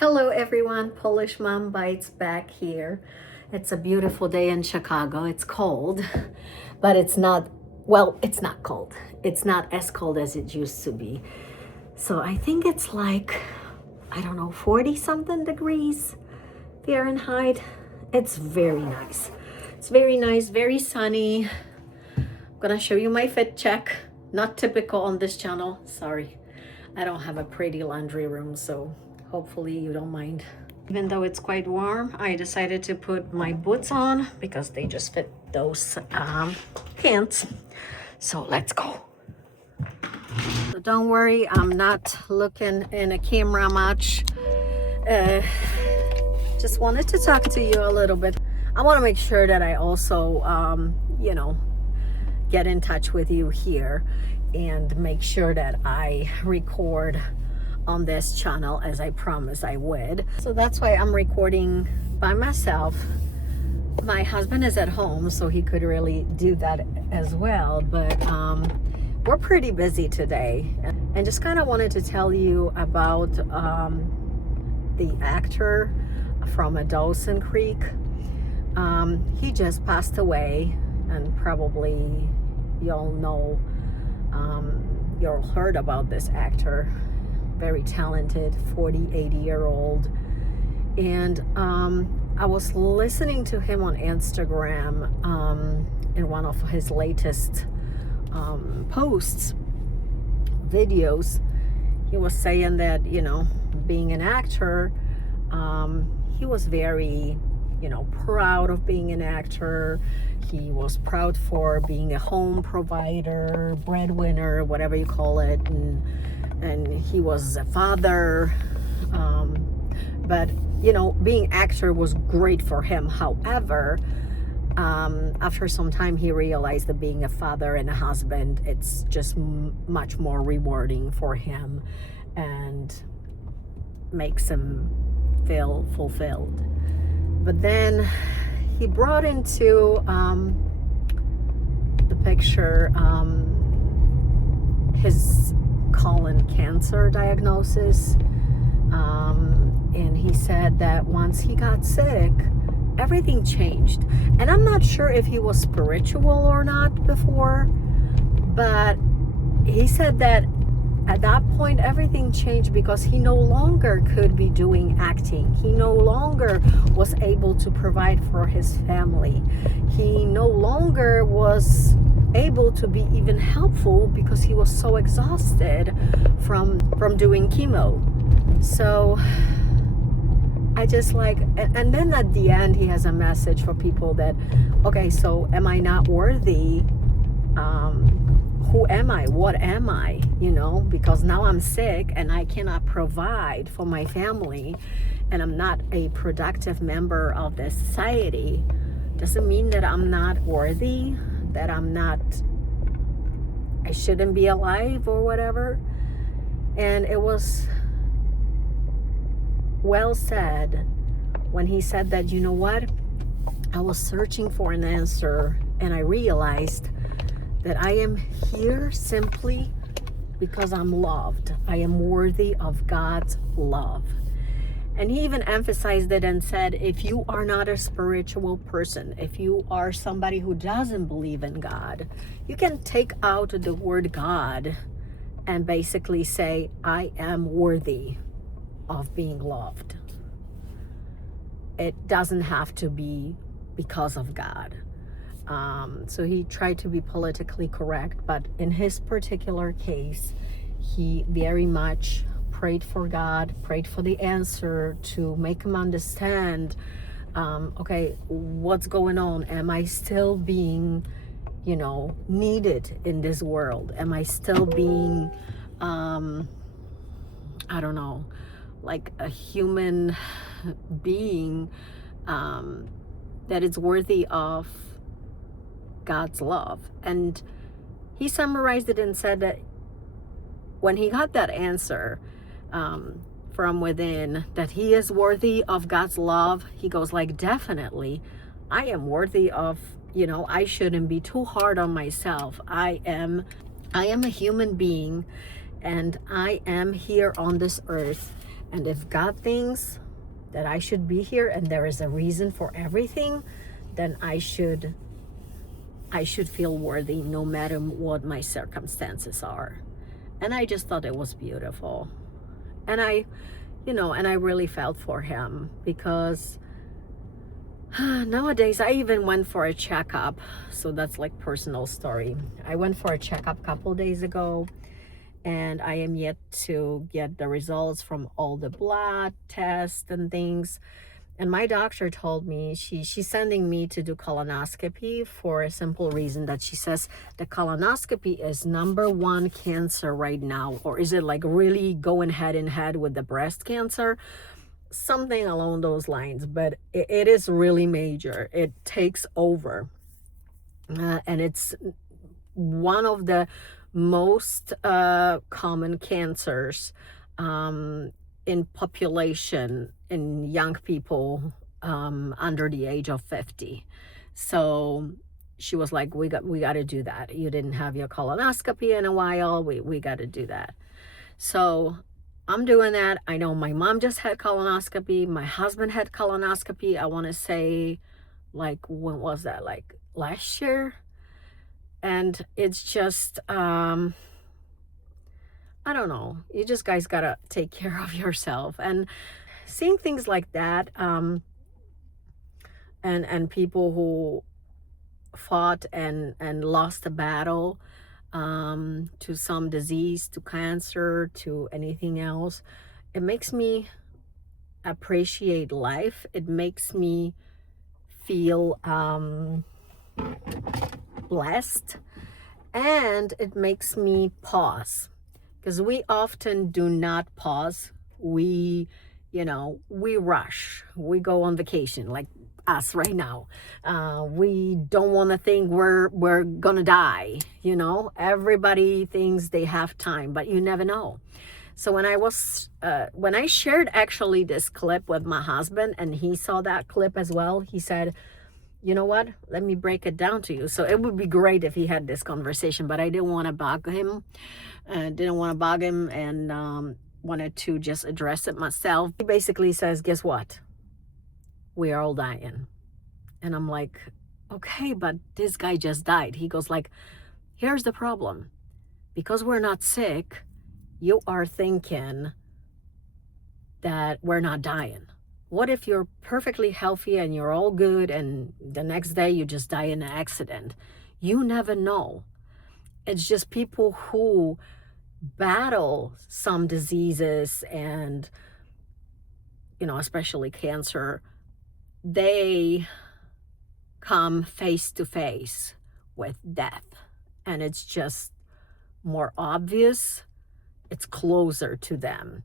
Hello everyone, Polish Mom Bites back here. It's a beautiful day in Chicago. It's cold, but it's not, well, it's not cold. It's not as cold as it used to be. So I think it's like, I don't know, 40 something degrees Fahrenheit. It's very nice. It's very nice, very sunny. I'm gonna show you my fit check. Not typical on this channel, sorry. I don't have a pretty laundry room, so hopefully you don't mind. Even though it's quite warm, I decided to put my boots on because they just fit those pants. So let's go. So don't worry, I'm not looking in a camera much. Just wanted to talk to you a little bit. I want to make sure that I also, get in touch with you here and make sure that I record on this channel as I promised I would. So that's why I'm recording by myself. My husband is at home, so he could really do that as well, but we're pretty busy today. And just kind of wanted to tell you about the actor from Dawson Creek. He just passed away, and probably you'll know, you'll heard about this actor. Very talented 80-year-old, and I was listening to him on Instagram in one of his latest posts, videos. He was saying that being an actor, he was very proud of being an actor. He was proud for being a home provider, breadwinner, whatever you call it, and he was a father, but being actor was great for him. However, after some time he realized that being a father and a husband, it's just much more rewarding for him and makes him feel fulfilled. But then he brought into the picture his colon cancer diagnosis, and he said that once he got sick, everything changed. And I'm not sure if he was spiritual or not before, but he said that at that point everything changed because he no longer could be doing acting. He no longer was able to provide for his family. He no longer was able to be even helpful because he was so exhausted from doing chemo. So I just and then at the end he has a message for people that, okay, so am I not worthy? Who am I? What am I? Because now I'm sick and I cannot provide for my family, and I'm not a productive member of the society. Doesn't mean that I'm not worthy, that I shouldn't be alive or whatever. And it was well said when he said that, what? I was searching for an answer, and I realized that I am here simply because I'm loved. I am worthy of God's love. And he even emphasized it and said, if you are not a spiritual person, if you are somebody who doesn't believe in God, you can take out the word God and basically say, I am worthy of being loved. It doesn't have to be because of God. So he tried to be politically correct, but in his particular case, he very much prayed for God, prayed for the answer to make him understand, okay, what's going on? Am I still being, needed in this world? Am I still being, I don't know, like a human being that is worthy of God's love? And he summarized it and said that when he got that answer from within, that he is worthy of God's love, he goes definitely, I am worthy of, I shouldn't be too hard on myself. I am a human being, and I am here on this earth, And if God thinks that I should be here and there is a reason for everything, then I should feel worthy no matter what my circumstances are. And I just thought it was beautiful. And I really felt for him, because nowadays I even went for a checkup. So that's like personal story. I went for a checkup a couple days ago, and I am yet to get the results from all the blood tests and things. And my doctor told me she's sending me to do colonoscopy for a simple reason, that she says the colonoscopy is #1 cancer right now. Or is it like really going head in head with the breast cancer? Something along those lines. But it is really major. It takes over. And it's one of the most common cancers in population in young people under the age of 50. So she was like, we got to do that. You didn't have your colonoscopy in a while. We got to do that. So I'm doing that. I know my mom just had colonoscopy. My husband had colonoscopy. I want to say, like, when was that? Like last year? And it's just, I don't know. You just guys gotta take care of yourself. And seeing things like that, and people who fought and lost a battle to some disease, to cancer, to anything else, it makes me appreciate life. It makes me feel blessed, and it makes me pause. Because we often do not pause. We rush. We go on vacation, like us right now. We don't want to think we're gonna die. Everybody thinks they have time, but you never know. So when I shared actually this clip with my husband, and he saw that clip as well, he said, you know what? Let me break it down to you. So it would be great if he had this conversation, but I didn't want to bug him. And wanted to just address it myself. He basically says, guess what? We are all dying. And I'm like, okay, but this guy just died. He goes like, here's the problem. Because we're not sick, you are thinking that we're not dying. What if you're perfectly healthy and you're all good, and the next day you just die in an accident? You never know. It's just people who battle some diseases, and especially cancer, they come face to face with death, and it's just more obvious. It's closer to them,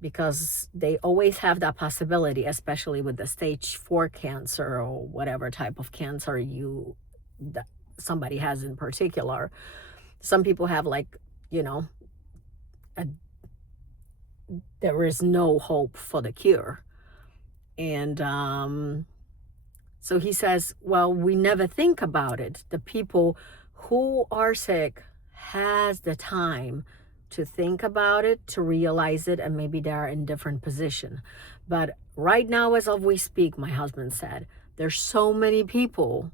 because they always have that possibility, especially with the stage 4 cancer or whatever type of cancer that somebody has in particular. Some people have there is no hope for the cure. And so he says, well, we never think about it. The people who are sick has the time to think about it, to realize it, and maybe they're in different position. But right now, as of we speak, my husband said, there's so many people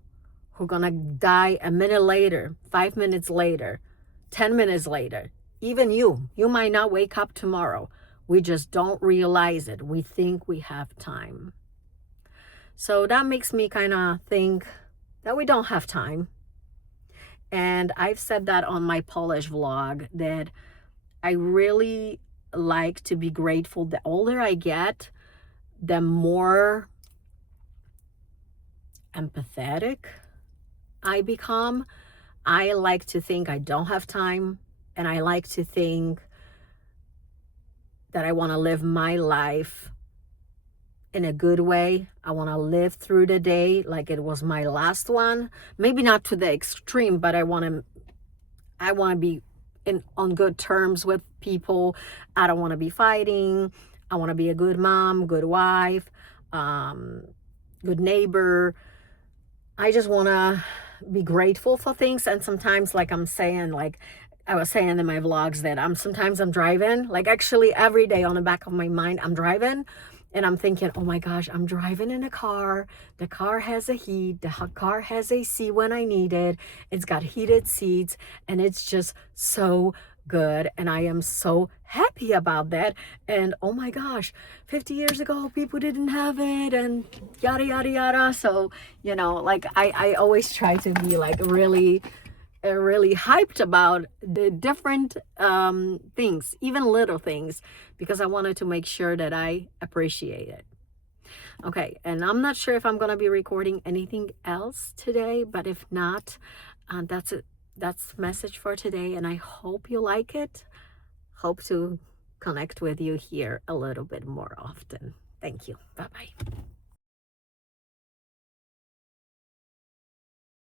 who are gonna die a minute later, 5 minutes later, 10 minutes later. Even you might not wake up tomorrow. We just don't realize it. We think we have time. So that makes me kind of think that we don't have time. And I've said that on my Polish vlog, that I really like to be grateful. The older I get, the more empathetic I become. I like to think I don't have time, and I like to think that I want to live my life in a good way. I want to live through the day like it was my last one. Maybe not to the extreme, but I want to be on good terms with people. I don't want to be fighting. I want to be a good mom, good wife, good neighbor. I just want to be grateful for things. And sometimes, like I'm saying, like I was saying in my vlogs that sometimes I'm driving, like actually every day on the back of my mind, I'm driving and I'm thinking, oh my gosh, I'm driving in a car. The car has a heat. The car has AC when I need it. It's got heated seats and it's just so good. And I am so happy about that. And oh my gosh, 50 years ago, people didn't have it and yada, yada, yada. So, you know, like I always try to be like really hyped about the different things, even little things, because I wanted to make sure that I appreciate it. Okay, and I'm not sure if I'm gonna be recording anything else today, but if not, that's it. That's the message for today, and I hope you like it. Hope to connect with you here a little bit more often. Thank you. Bye-bye.